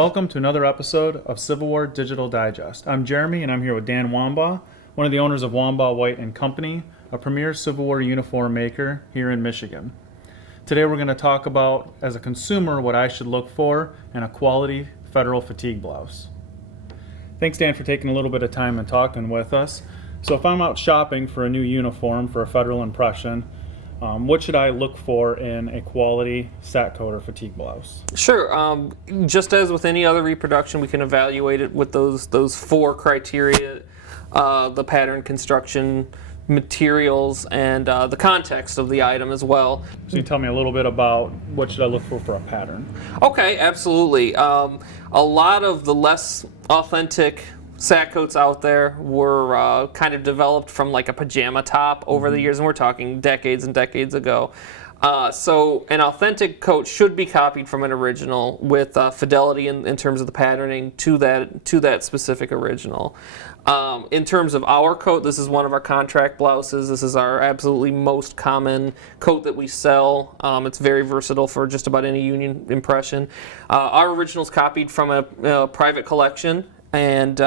Welcome to another episode of Civil War Digital Digest. I'm Jeremy and I'm here with Dan Wambaugh, one of the owners of Wambaugh White & Company, a premier Civil War uniform maker here in Michigan. Today we're going to talk about, as a consumer, what I should look for in a quality federal fatigue blouse. Thanks, Dan, for taking a little bit of time and talking with us. So if I'm out shopping for a new uniform for a federal impression, what should I look for in a quality sack coat or fatigue blouse? Sure. Just as with any other reproduction, we can evaluate it with those four criteria: the pattern, construction, materials, and the context of the item as well. So you tell me a little bit about what should I look for a pattern? Okay, absolutely. A lot of the less authentic sack coats out there were kind of developed from like a pajama top over the years, and we're talking decades and decades ago. So an authentic coat should be copied from an original with fidelity in terms of the patterning to that specific original. In terms of our coat, this is one of our contract blouses. This is our absolutely most common coat that we sell. It's very versatile for just about any union impression. Our original is copied from a private collection. And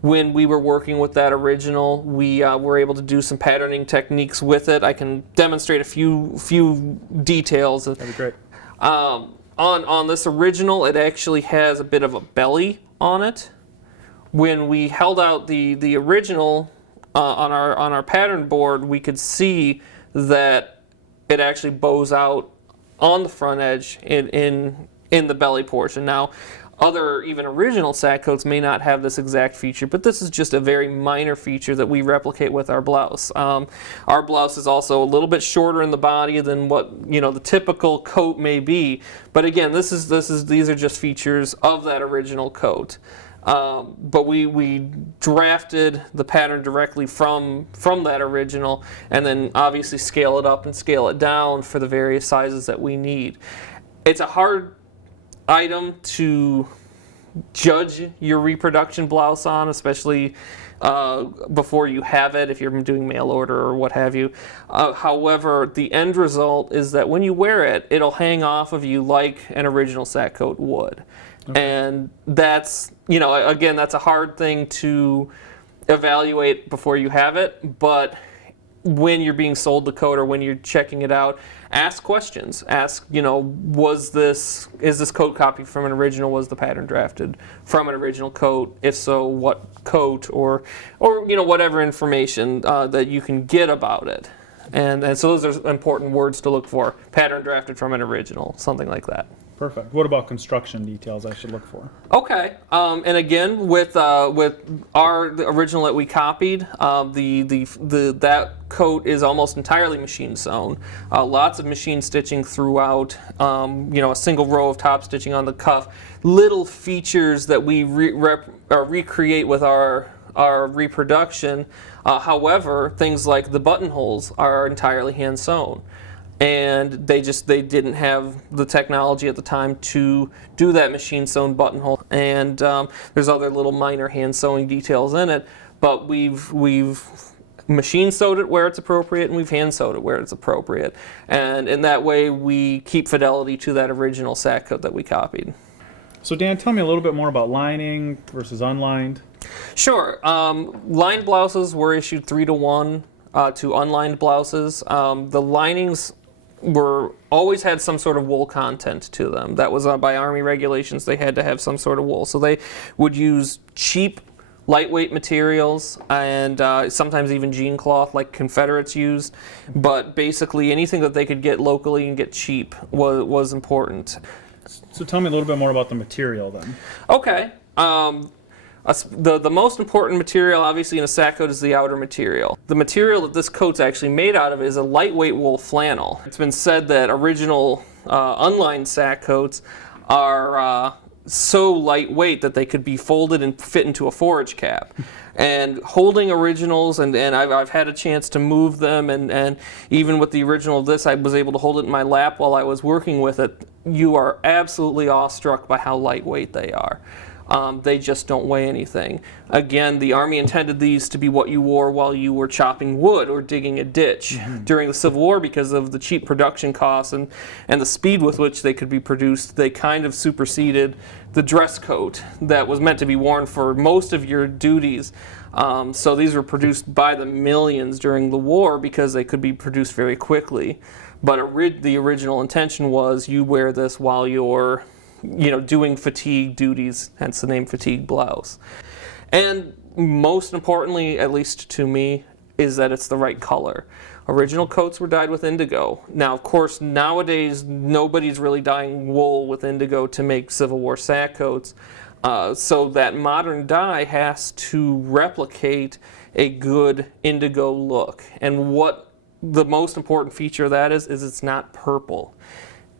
when we were working with that original, we were able to do some patterning techniques with it. I can demonstrate a few details. That'd be great. On this original, it actually has a bit of a belly on it. When we held out the original on our pattern board, we could see that it actually bows out on the front edge in the belly portion. Now, other, even original sack coats may not have this exact feature, but this is just a very minor feature that we replicate with our blouse. Our blouse is also a little bit shorter in the body than what the typical coat may be. But again, these are just features of that original coat. But we drafted the pattern directly from that original, and then obviously scale it up and scale it down for the various sizes that we need. It's a hard item to judge your reproduction blouse on, especially before you have it, if you're doing mail order or what have you. However, the end result is that when you wear it, it'll hang off of you like an original sack coat would. Okay. And that's, again, that's a hard thing to evaluate before you have it, but when you're being sold the coat or when you're checking it out, ask questions. Ask, is this coat copied from an original? Was the pattern drafted from an original coat? If so, what coat? Or whatever information that you can get about it. And so those are important words to look for. Pattern drafted from an original, something like that. Perfect. What about construction details I should look for? Okay, and again, with the original that we copied, that coat is almost entirely machine sewn. Lots of machine stitching throughout. A single row of top stitching on the cuff. Little features that we recreate with our reproduction. However, things like the buttonholes are entirely hand sewn. And they didn't have the technology at the time to do that machine sewn buttonhole. And there's other little minor hand sewing details in it, but we've machine sewed it where it's appropriate, and we've hand sewed it where it's appropriate. And in that way, we keep fidelity to that original sack coat that we copied. So Dan, tell me a little bit more about lining versus unlined. Sure. Lined blouses were issued 3-to-1 to unlined blouses. The linings always had some sort of wool content to them. That was by Army regulations. They had to have some sort of wool. So they would use cheap, lightweight materials and sometimes even jean cloth like Confederates used. But basically anything that they could get locally and get cheap was important. So tell me a little bit more about the material then. Okay. The most important material, obviously, in a sack coat is the outer material. The material that this coat's actually made out of is a lightweight wool flannel. It's been said that original unlined sack coats are so lightweight that they could be folded and fit into a forage cap. And holding originals, and I've had a chance to move them, and even with the original of this, I was able to hold it in my lap while I was working with it. You are absolutely awestruck by how lightweight they are. They just don't weigh anything. Again, the Army intended these to be what you wore while you were chopping wood or digging a ditch during the Civil War. Because of the cheap production costs and the speed with which they could be produced, they kind of superseded the dress coat that was meant to be worn for most of your duties. So these were produced by the millions during the war because they could be produced very quickly. But the original intention was you wear this while you're doing fatigue duties, hence the name fatigue blouse. And most importantly, at least to me, is that it's the right color. Original coats were dyed with indigo. Now, of course, nowadays, nobody's really dyeing wool with indigo to make Civil War sack coats. So that modern dye has to replicate a good indigo look. And what the most important feature of that is it's not purple.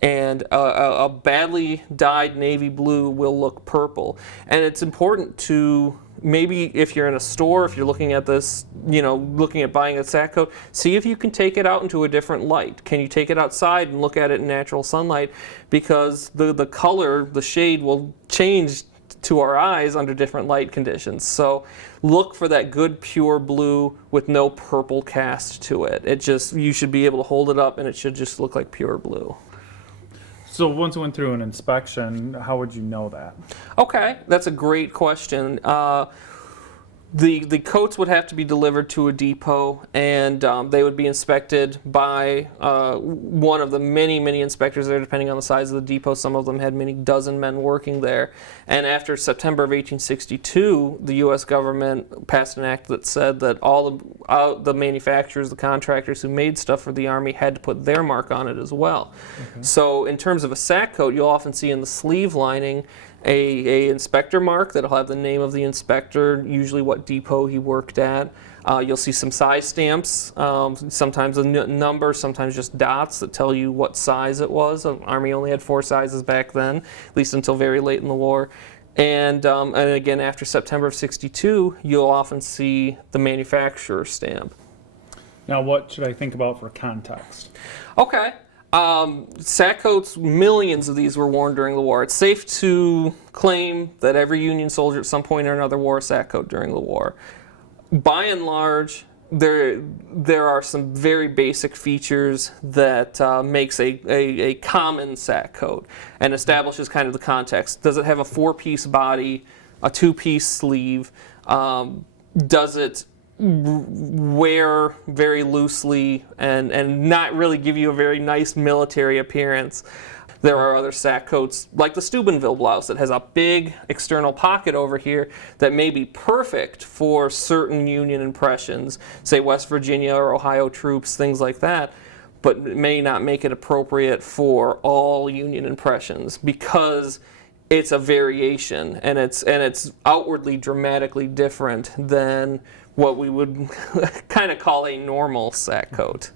And a badly dyed navy blue will look purple. And it's important to, maybe if you're in a store, if you're looking at this, looking at buying a sack coat, see if you can take it out into a different light. Can you take it outside and look at it in natural sunlight? Because the color, the shade will change to our eyes under different light conditions. So look for that good pure blue with no purple cast to it. You should be able to hold it up and it should just look like pure blue. So once it went through an inspection, how would you know that? Okay, that's a great question. The coats would have to be delivered to a depot, and they would be inspected by one of the many inspectors there, depending on the size of the depot. Some of them had many dozen men working there. And after September of 1862, the U.S. government passed an act that said that all the manufacturers, the contractors who made stuff for the Army, had to put their mark on it as well. Okay. So in terms of a sack coat, you'll often see in the sleeve lining a inspector mark that'll have the name of the inspector, usually what depot he worked at. You'll see some size stamps, sometimes a number, sometimes just dots that tell you what size it was. The Army only had 4 sizes back then, at least until very late in the war. And again, after September of '62, you'll often see the manufacturer stamp. Now, what should I think about for context? Okay. Sack coats, millions of these were worn during the war. It's safe to claim that every Union soldier at some point or another wore a sack coat during the war. By and large, there are some very basic features that makes a common sack coat and establishes kind of the context. Does it have a 4-piece body, a 2-piece sleeve? Does it wear very loosely and not really give you a very nice military appearance? There are other sack coats like the Steubenville blouse that has a big external pocket over here that may be perfect for certain Union impressions, say West Virginia or Ohio troops, things like that, but it may not make it appropriate for all Union impressions because it's a variation and it's outwardly dramatically different than what we would kind of call a normal sack coat.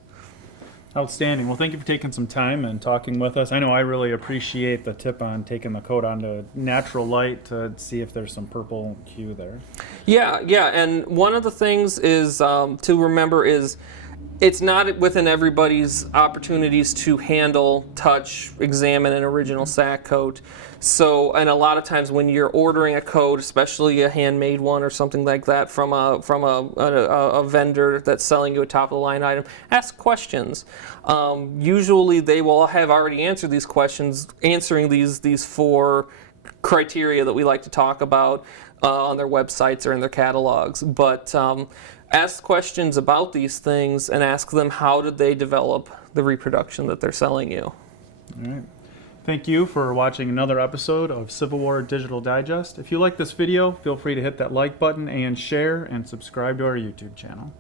Outstanding. Well, thank you for taking some time and talking with us. I know I really appreciate the tip on taking the coat onto natural light to see if there's some purple hue there. Yeah, and one of the things is to remember is it's not within everybody's opportunities to handle, touch, examine an original sack coat. So, and a lot of times when you're ordering a coat, especially a handmade one or something like that from a vendor that's selling you a top-of-the-line item, ask questions. Usually they will have already answered these questions, answering these 4 criteria that we like to talk about on their websites or in their catalogs. But ask questions about these things and ask them how did they develop the reproduction that they're selling you. All right. Thank you for watching another episode of Civil War Digital Digest. If you like this video, feel free to hit that like button and share and subscribe to our YouTube channel.